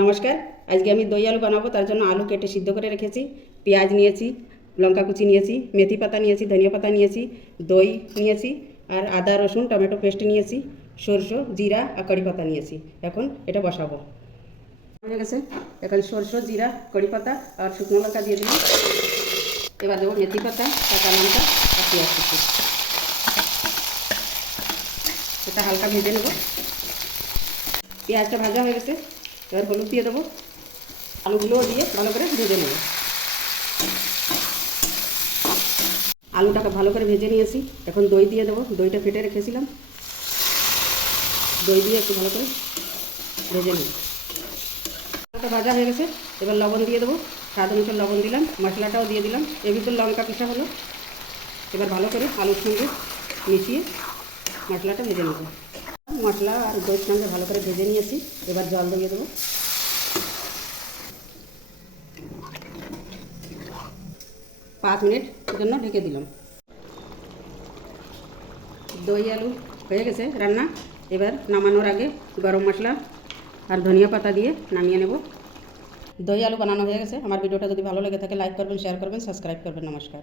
নমস্কার। আজকে আমি দই আলু বানাবো। তার জন্য আলু কেটে সিদ্ধ করে রেখেছি, পেঁয়াজ নিয়েছি, লঙ্কা কুচি নিয়েছি, মেথি পাতা নিয়েছি, ধনিয়া পাতা নিয়েছি, দই নিয়েছি, আর আদা রসুন টমেটো পেস্ট নিয়েছি, সরষে জিরা আর কারি পাতা নিয়েছি। এখন এটা বসাবো। হয়ে গেছে। এখন সরষে জিরা কারি পাতা আর শুকনো লঙ্কা দিয়ে দিলাম। এবার দেবো মেথি পাতা, কাঁচা লঙ্কা আর পেঁয়াজ কুচি। এটা হালকা ভেজে নেব। পেঁয়াজটা ভাজা হয়ে গেছে। এবার হলুদ দিয়ে দেবো, আলুগুলোও দিয়ে ভালো করে ভেজে নেব। আলুটাকে ভালো করে ভেজে নিয়েছি। এখন দই দিয়ে দেবো। দইটা ফেটে রেখেছিলাম, দই দিয়ে একটু ভালো করে ভেজে নেব। আলুটা ভাজা হয়ে গেছে। এবার লবণ দিয়ে দেবো, স্বাদ অনুসারে লবণ দিলাম, মশলাটাও দিয়ে দিলাম। এর ভিতর লঙ্কা পিসা হলো। এবার ভালো করে আলুর সঙ্গে মিশিয়ে মশলাটা ভেজে নেব। মশলা আর দইয়ের সঙ্গে ভালো করে ভেজে নিয়েছি। এবার জল দিয়ে দেবো। 5 মিনিট জন্য ঢেকে দিলাম। দই আলু হয়ে গেছে রান্না। এবার নামানোর আগে গরম মশলা আর ধনিয়া পাতা দিয়ে নামিয়ে নেব। দই আলু বানানো হয়ে গেছে। আমার ভিডিওটা যদি ভালো লেগে থাকে লাইক করবেন, শেয়ার করবেন, সাবস্ক্রাইব করবেন। নমস্কার।